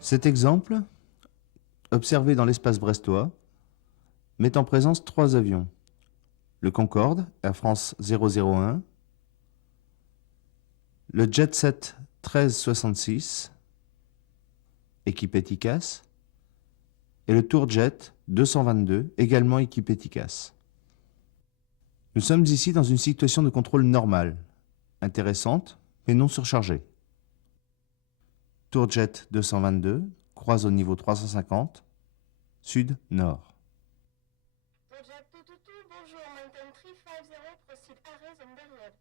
Cet exemple, observé dans l'espace brestois, met en présence 3 avions. Le Concorde, Air France 001, le Jetset 1366, équipé TICAS, et le Tourjet 222, également équipé TICAS. Nous sommes ici dans une situation de contrôle normale, intéressante, mais non surchargée. Tourjet 222 croise au niveau 350, sud-nord. Tourjet 222, bonjour, maintain 350, proceed arrêt zone période.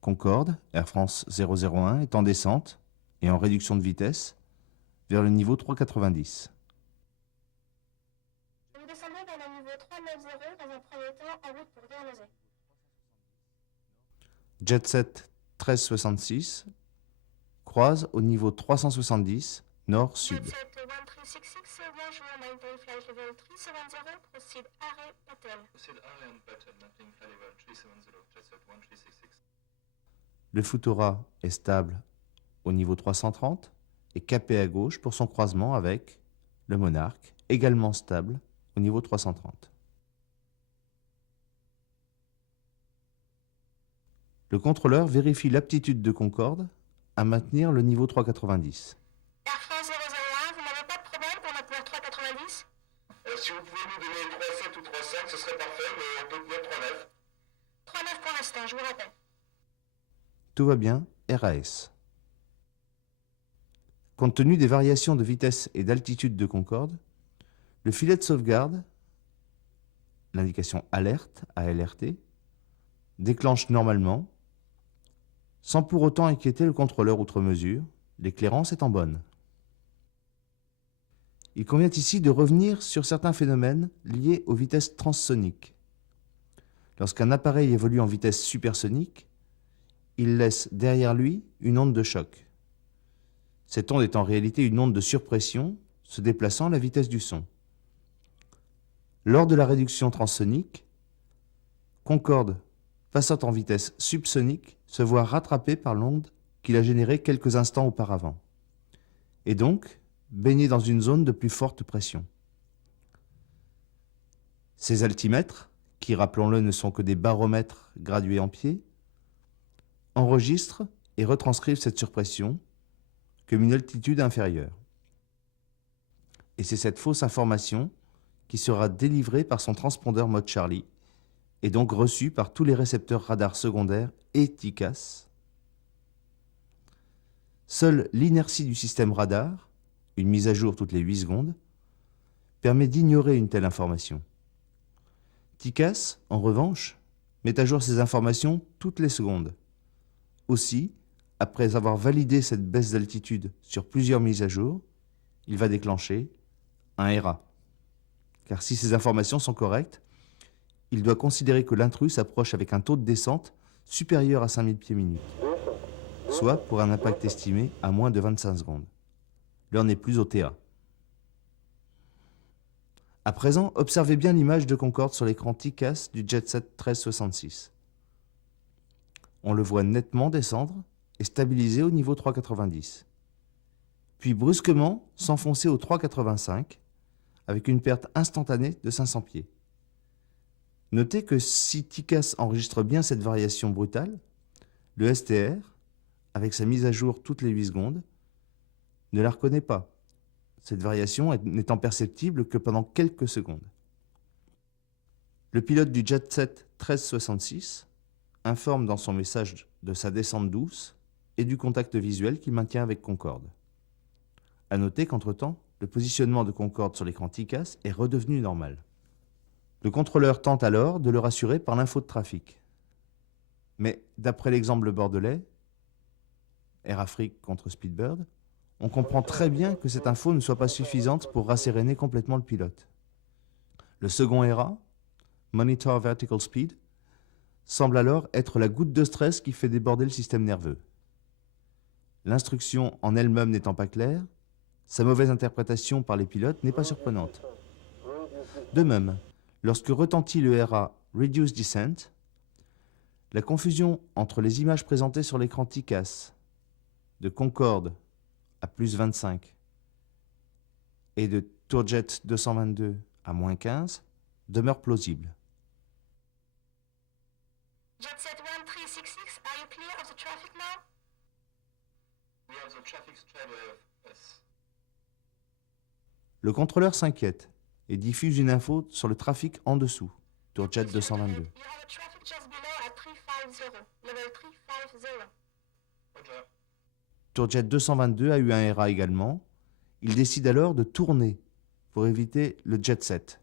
Concorde, Air France 001, est en descente et en réduction de vitesse vers le niveau 390. Vous descendrez vers le niveau 390 dans un premier temps en route pour Guernesey. Jetset 1366 croise au niveau 370 nord-sud. Jetset 1366, bonjour, maintain flight level 370, proceed arrêt Patel. Proceed arrêt on Patel, maintain flight level 370, Jetset 1366. Le Futura est stable au niveau 330 et capé à gauche pour son croisement avec le Monarch, également stable au niveau 330. Le contrôleur vérifie l'aptitude de Concorde à maintenir le niveau 390. Air France 001, vous n'avez pas de problème pour maintenir 390? Si vous pouvez nous donner 3,7 ou 3,5, ce serait parfait, mais on peut tenir 3,9. 3,9 pour l'instant, je vous rappelle. Tout va bien, RAS. Compte tenu des variations de vitesse et d'altitude de Concorde, le filet de sauvegarde, l'indication alerte, ALRT, déclenche normalement, sans pour autant inquiéter le contrôleur outre mesure, l'éclairance étant bonne. Il convient ici de revenir sur certains phénomènes liés aux vitesses transsoniques. Lorsqu'un appareil évolue en vitesse supersonique, il laisse derrière lui une onde de choc. Cette onde est en réalité une onde de surpression se déplaçant à la vitesse du son. Lors de la réduction transsonique, Concorde, passant en vitesse subsonique, se voit rattrapé par l'onde qu'il a générée quelques instants auparavant, et donc baigné dans une zone de plus forte pression. Ces altimètres, qui rappelons-le ne sont que des baromètres gradués en pieds, enregistrent et retranscrivent cette surpression comme une altitude inférieure. Et c'est cette fausse information qui sera délivrée par son transpondeur mode Charlie et donc reçue par tous les récepteurs radars secondaires et TICAS. Seule l'inertie du système radar, une mise à jour toutes les 8 secondes, permet d'ignorer une telle information. TICAS, en revanche, met à jour ces informations toutes les secondes. Aussi, après avoir validé cette baisse d'altitude sur plusieurs mises à jour, il va déclencher un RA. Car si ces informations sont correctes, il doit considérer que l'intrus s'approche avec un taux de descente supérieur à 5000 pieds minute, soit pour un impact estimé à moins de 25 secondes. L'heure n'est plus au TA. À présent, observez bien l'image de Concorde sur l'écran TICAS du Jetset 1366. On le voit nettement descendre et stabiliser au niveau 390, puis brusquement s'enfoncer au 385 avec une perte instantanée de 500 pieds. Notez que si TICAS enregistre bien cette variation brutale, le STR, avec sa mise à jour toutes les 8 secondes, ne la reconnaît pas, cette variation n'étant perceptible que pendant quelques secondes. Le pilote du Jetset 1366 informe dans son message de sa descente douce et du contact visuel qu'il maintient avec Concorde. A noter qu'entre-temps, le positionnement de Concorde sur l'écran TICAS est redevenu normal. Le contrôleur tente alors de le rassurer par l'info de trafic. Mais d'après l'exemple bordelais, Air Afrique contre Speedbird, on comprend très bien que cette info ne soit pas suffisante pour rasséréner complètement le pilote. Le second ERA, Monitor Vertical Speed, semble alors être la goutte de stress qui fait déborder le système nerveux. L'instruction en elle-même n'étant pas claire, sa mauvaise interprétation par les pilotes n'est pas surprenante. De même, lorsque retentit le RA Reduce Descent, la confusion entre les images présentées sur l'écran TICAS de Concorde à plus 25 et de Tourjet 222 à moins 15 demeure plausible. JetSet 1366, are you clear of the traffic now? We have the traffic straight ahead of us. Le contrôleur s'inquiète et diffuse une info sur le trafic en dessous, Tourjet 222. You have a traffic just below at 350, level 350. Roger. Tourjet 222 a eu un ERA également. Il décide alors de tourner pour éviter le jet set.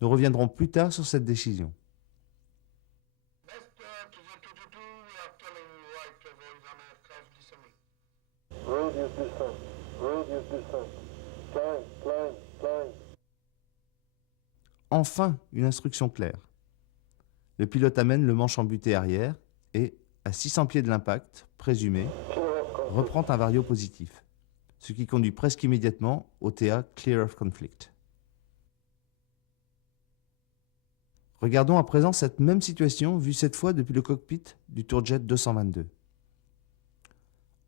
Nous reviendrons plus tard sur cette décision. Best to the 222, we are turning right over is an aircraft descending. Radius descent. Radius descent. Climb. Enfin, une instruction claire. Le pilote amène le manche en butée arrière et, à 600 pieds de l'impact, présumé, reprend un vario positif, ce qui conduit presque immédiatement au TA Clear of Conflict. Regardons à présent cette même situation vue cette fois depuis le cockpit du Tourjet 222.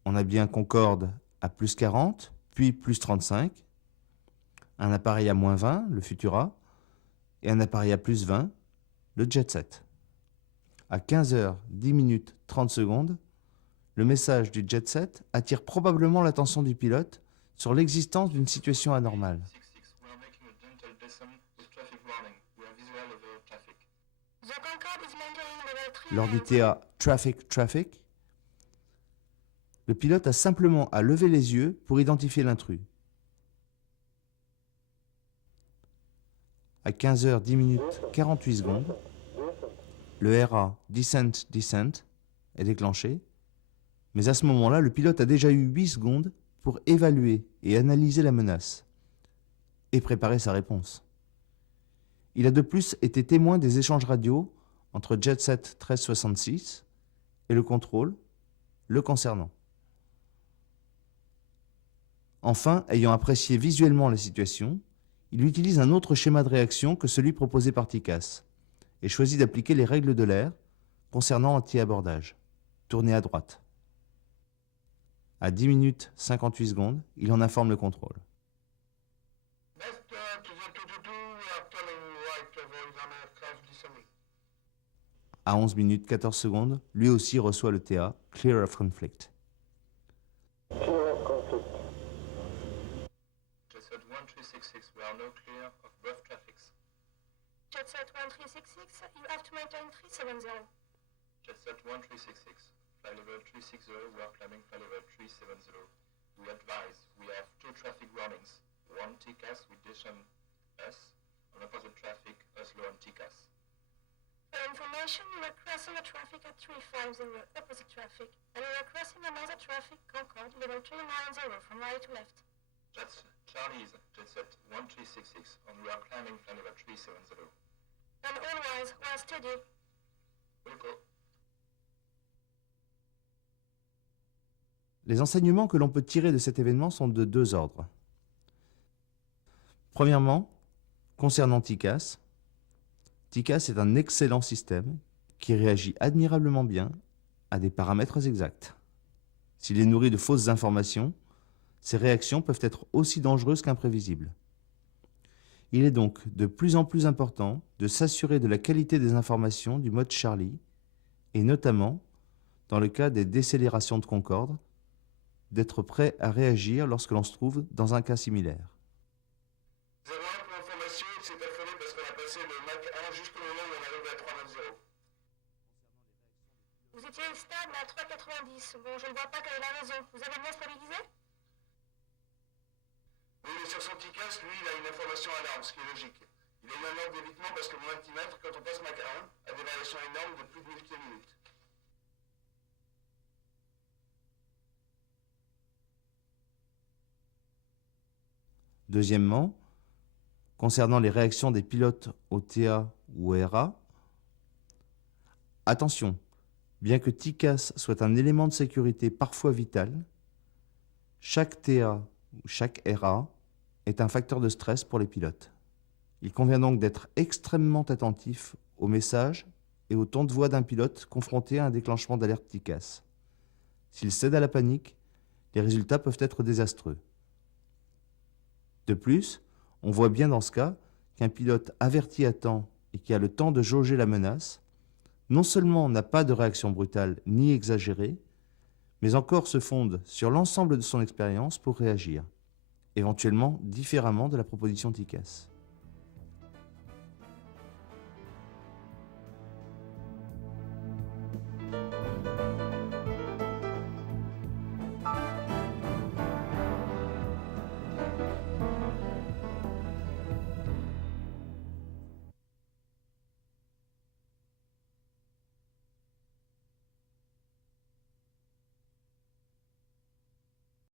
On a bien Concorde à plus 40, puis plus 35, un appareil à moins 20, le Futura, et un appareil à plus 20, le JetSet. À 15h, 10 minutes, 30 secondes, le message du JetSet attire probablement l'attention du pilote sur l'existence d'une situation anormale. 66, we are making a gentle descent with traffic warning. We are visual over traffic. The Concorde is maintaining level 3. Lors du TA Traffic, le pilote a simplement à lever les yeux pour identifier l'intrus. À 15h, 10 minutes, 48 secondes, le RA Descent est déclenché, mais à ce moment-là, le pilote a déjà eu 8 secondes pour évaluer et analyser la menace et préparer sa réponse. Il a de plus été témoin des échanges radio entre JetSet 1366 et le contrôle le concernant. Enfin, ayant apprécié visuellement la situation, il utilise un autre schéma de réaction que celui proposé par TICAS et choisit d'appliquer les règles de l'air concernant l'anti-abordage. Tournez à droite. À 10 minutes 58 secondes, il en informe le contrôle. Best to the 222, we are turning right over is an aircraft descending. À 11 minutes 14 secondes, lui aussi reçoit le TA Clear of Conflict. Clear of conflict. JetSet 1366, we are now clear of both traffics. JetSet 1366, you have to maintain 370. JetSet 1366, fly level 360, we are climbing fly level 370. We advise, we have 2 traffic warnings. One TCAS with descend us, on opposite traffic, us low on TCAS. For information, you are crossing a traffic at 350, opposite traffic, and you are crossing another traffic, Concorde, level 390, from right to left. That's Charlie's JetSet 1366, and we are climbing fly level 370. And otherwise, we are steady. We'll go. Les enseignements que l'on peut tirer de cet événement sont de 2 ordres. Premièrement, concernant TICAS, TICAS est un excellent système qui réagit admirablement bien à des paramètres exacts. S'il est nourri de fausses informations, ces réactions peuvent être aussi dangereuses qu'imprévisibles. Il est donc de plus en plus important de s'assurer de la qualité des informations du mode Charlie, et notamment, dans le cas des décélérations de Concorde, d'être prêt à réagir lorsque l'on se trouve dans un cas similaire. 01 pour information, il s'est affolé parce qu'on a passé le Mach 1 jusqu'au moment où on arrive à 390. Vous étiez stable à 390. Bon, je ne vois pas quelle est la raison. Vous avez bien stabilisé? Oui, mais sur son TICAS, lui, il a une information alarme, ce qui est logique. Il a eu un ordre d'évitement parce que mon altimètre, quand on passe Mach 1, a des variations énormes de plus de 1000 minutes. Deuxièmement, concernant les réactions des pilotes au TA ou au RA, attention, bien que TICAS soit un élément de sécurité parfois vital, chaque TA ou chaque RA est un facteur de stress pour les pilotes. Il convient donc d'être extrêmement attentif aux messages et au ton de voix d'un pilote confronté à un déclenchement d'alerte TICAS. S'il cède à la panique, les résultats peuvent être désastreux. De plus, on voit bien dans ce cas qu'un pilote averti à temps et qui a le temps de jauger la menace, non seulement n'a pas de réaction brutale ni exagérée, mais encore se fonde sur l'ensemble de son expérience pour réagir, éventuellement différemment de la proposition TICAS.